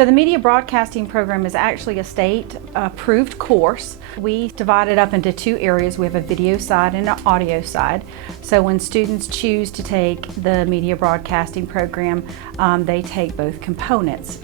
So the media broadcasting program is actually a state-approved course. We divide it up into two areas. We have a video side and an audio side. So when students choose to take the media broadcasting program, they take both components.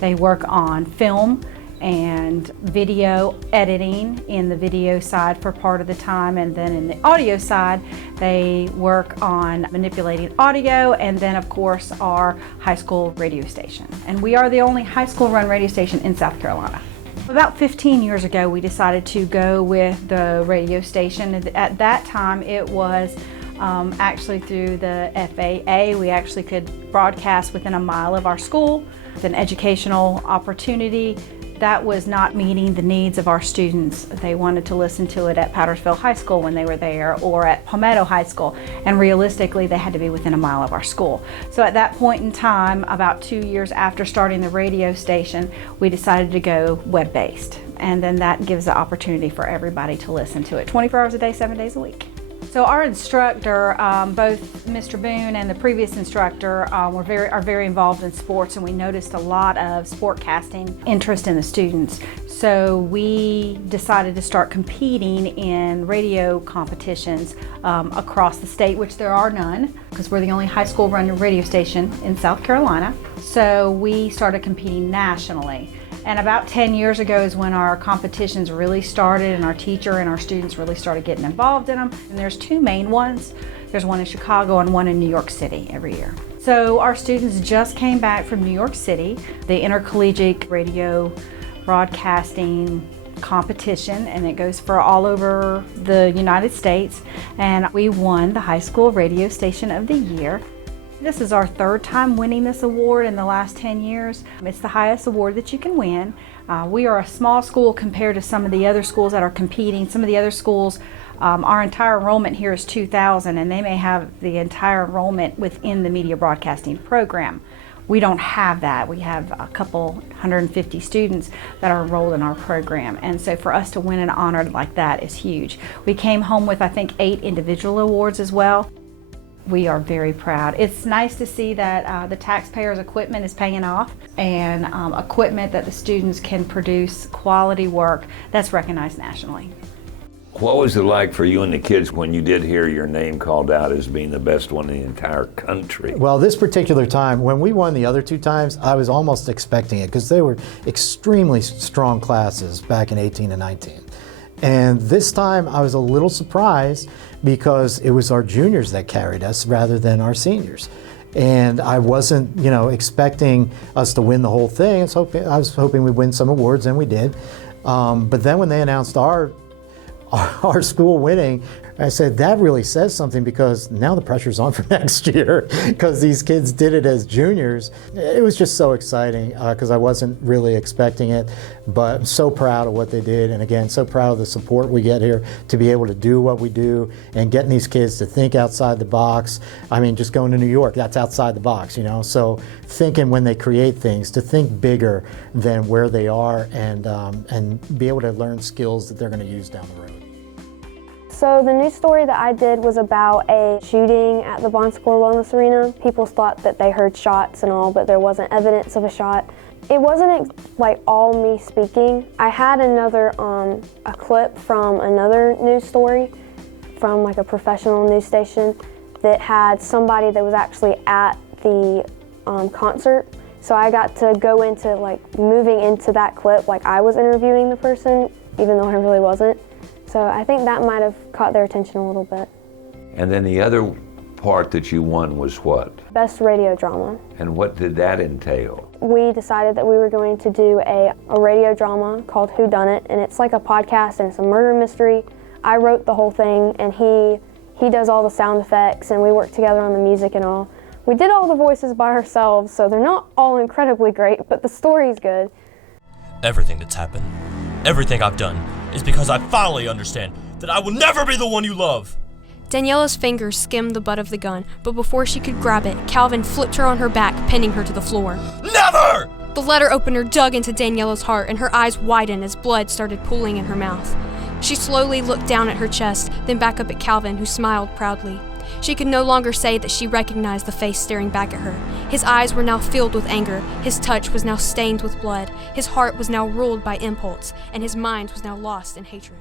They work on film and video editing in the video side for part of the time, and then in the audio side they work on manipulating audio, and then of course our high school radio station. And we are the only high school run radio station in South Carolina. About 15 years ago we decided to go with the radio station. At that time it was actually through the FAA. We actually could broadcast within a mile of our school. It's an educational opportunity that was not meeting the needs of our students. They wanted to listen to it at Powdersville High School when they were there, or at Palmetto High School, and realistically they had to be within a mile of our school. So at that point in time, about 2 years after starting the radio station, we decided to go web-based, and then that gives the opportunity for everybody to listen to it 24 hours a day, 7 days a week. So our instructor, both Mr. Boone and the previous instructor, are very involved in sports, and we noticed a lot of sportcasting interest in the students. So we decided to start competing in radio competitions across the state, which there are none, because we're the only high school run radio station in South Carolina. So we started competing nationally. And about 10 years ago is when our competitions really started, and our teacher and our students really started getting involved in them. And there's two main ones. There's one in Chicago and one in New York City every year. So our students just came back from New York City, the intercollegiate radio broadcasting competition, and it goes for all over the United States. And we won the High School Radio Station of the Year. This is our third time winning this award in the last 10 years. It's the highest award that you can win. We are a small school compared to some of the other schools that are competing. Some of the other schools, our entire enrollment here is 2,000, and they may have the entire enrollment within the media broadcasting program. We don't have that. We have a couple 150 students that are enrolled in our program. And so for us to win an honor like that is huge. We came home with, I think, 8 individual awards as well. We are very proud. It's nice to see that the taxpayers' equipment is paying off, and equipment that the students can produce quality work that's recognized nationally. What was it like for you and the kids when you did hear your name called out as being the best one in the entire country? Well, this particular time, when we won the other 2 times, I was almost expecting it, because they were extremely strong classes back in 18 and 19. And this time I was a little surprised, because it was our juniors that carried us rather than our seniors. And I wasn't, expecting us to win the whole thing. I was hoping we'd win some awards, and we did. But then when they announced our school winning, I said, that really says something, because now the pressure's on for next year, because these kids did it as juniors. It was just so exciting, because I wasn't really expecting it, but I'm so proud of what they did. And again, so proud of the support we get here to be able to do what we do, and getting these kids to think outside the box. I mean, just going to New York, that's outside the box, So thinking when they create things, to think bigger than where they are, and be able to learn skills that they're going to use down the road. So the news story that I did was about a shooting at the Bon Secours Wellness Arena. People thought that they heard shots and all, but there wasn't evidence of a shot. It wasn't like all me speaking. I had a clip from another news story from like a professional news station that had somebody that was actually at the concert. So I got to go into moving into that clip like I was interviewing the person, even though I really wasn't. So I think that might have caught their attention a little bit. And then the other part that you won was what? Best radio drama. And what did that entail? We decided that we were going to do a radio drama called Who Done It, and it's like a podcast and it's a murder mystery. I wrote the whole thing, and he does all the sound effects, and we worked together on the music and all. We did all the voices by ourselves, so they're not all incredibly great, but the story's good. Everything that's happened, everything I've done, is because I finally understand that I will never be the one you love. Daniela's fingers skimmed the butt of the gun, but before she could grab it, Calvin flipped her on her back, pinning her to the floor. Never! The letter opener dug into Daniela's heart, and her eyes widened as blood started pooling in her mouth. She slowly looked down at her chest, then back up at Calvin, who smiled proudly. She could no longer say that she recognized the face staring back at her. His eyes were now filled with anger, his touch was now stained with blood, his heart was now ruled by impulse, and his mind was now lost in hatred.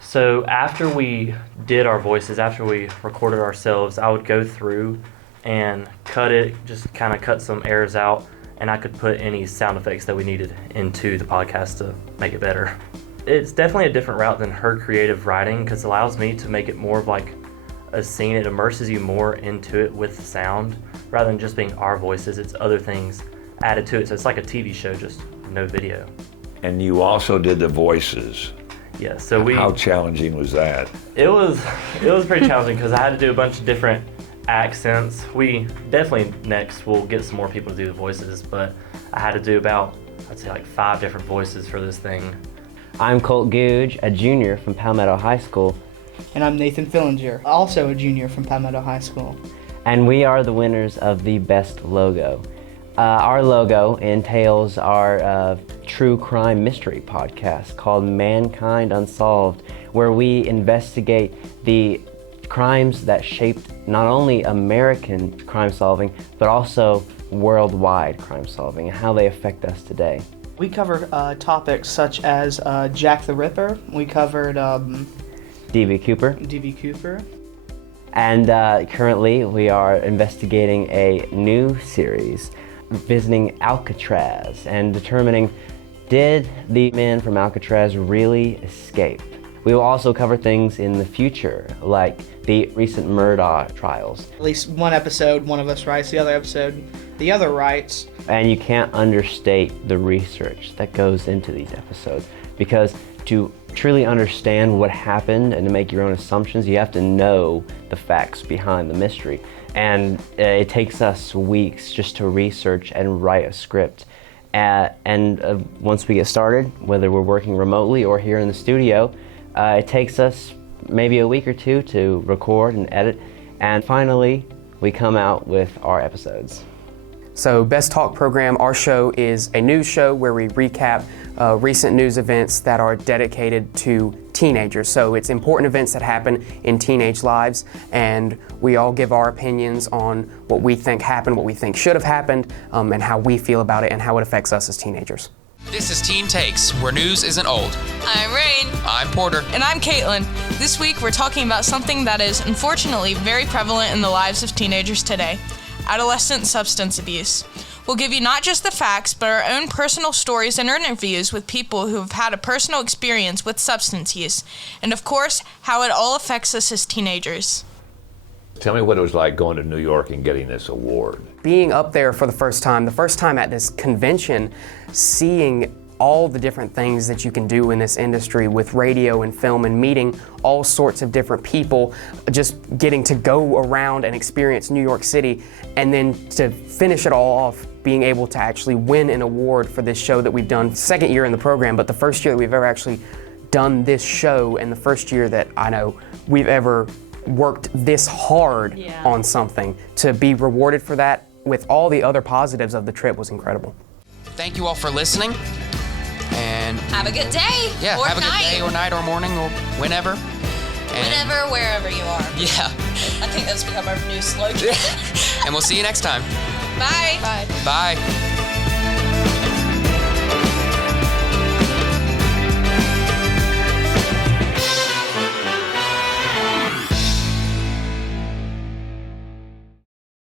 So after we did our voices, after we recorded ourselves, I would go through and cut it, just kind of cut some errors out, and I could put any sound effects that we needed into the podcast to make it better. It's definitely a different route than her creative writing because it allows me to make it more of like a scene. It immerses you more into it with sound rather than just being our voices. It's other things added to it. So it's like a TV show, just no video. And you also did the voices. Yeah, so How challenging was that? It was pretty challenging because I had to do a bunch of different accents. We definitely next will get some more people to do the voices, but I had to do about, I'd say like 5 different voices for this thing. I'm Colt Googe, a junior from Palmetto High School. And I'm Nathan Fillinger, also a junior from Palmetto High School. And we are the winners of the best logo. Our logo entails our true crime mystery podcast called Mankind Unsolved, where we investigate the crimes that shaped not only American crime solving, but also worldwide crime solving and how they affect us today. We cover topics such as Jack the Ripper. We covered D.B. Cooper. D.B. Cooper. And currently we are investigating a new series, visiting Alcatraz and determining, did the men from Alcatraz really escape? We will also cover things in the future, like the recent Murdaugh trials. At least one episode, one of us writes, the other episode, the other writes. And you can't understate the research that goes into these episodes, because to truly understand what happened and to make your own assumptions, you have to know the facts behind the mystery. And it takes us weeks just to research and write a script. And once we get started, whether we're working remotely or here in the studio, it takes us maybe a week or two to record and edit. And finally, we come out with our episodes. So Best Talk Program, our show is a news show where we recap recent news events that are dedicated to teenagers. So it's important events that happen in teenage lives, and we all give our opinions on what we think happened, what we think should have happened, and how we feel about it and how it affects us as teenagers. This is Teen Takes, where news isn't old. I'm Rain. I'm Porter. And I'm Caitlin. This week we're talking about something that is unfortunately very prevalent in the lives of teenagers today: adolescent substance abuse. We'll give you not just the facts, but our own personal stories and interviews with people who have had a personal experience with substance use, and of course, how it all affects us as teenagers. Tell me what it was like going to New York and getting this award. Being up there for the first time at this convention, seeing all the different things that you can do in this industry with radio and film and meeting all sorts of different people, just getting to go around and experience New York City, and then to finish it all off, being able to actually win an award for this show that we've done, second year in the program, but the first year that we've ever actually done this show, and the first year that I know we've ever worked this hard on something. To be rewarded for that with all the other positives of the trip was incredible. Thank you all for listening. And have a good day. Yeah, or have a night. good day or night or morning or whenever. Whenever, wherever you are. Yeah. I think that's become our new slogan. And we'll see you next time. Bye. Bye.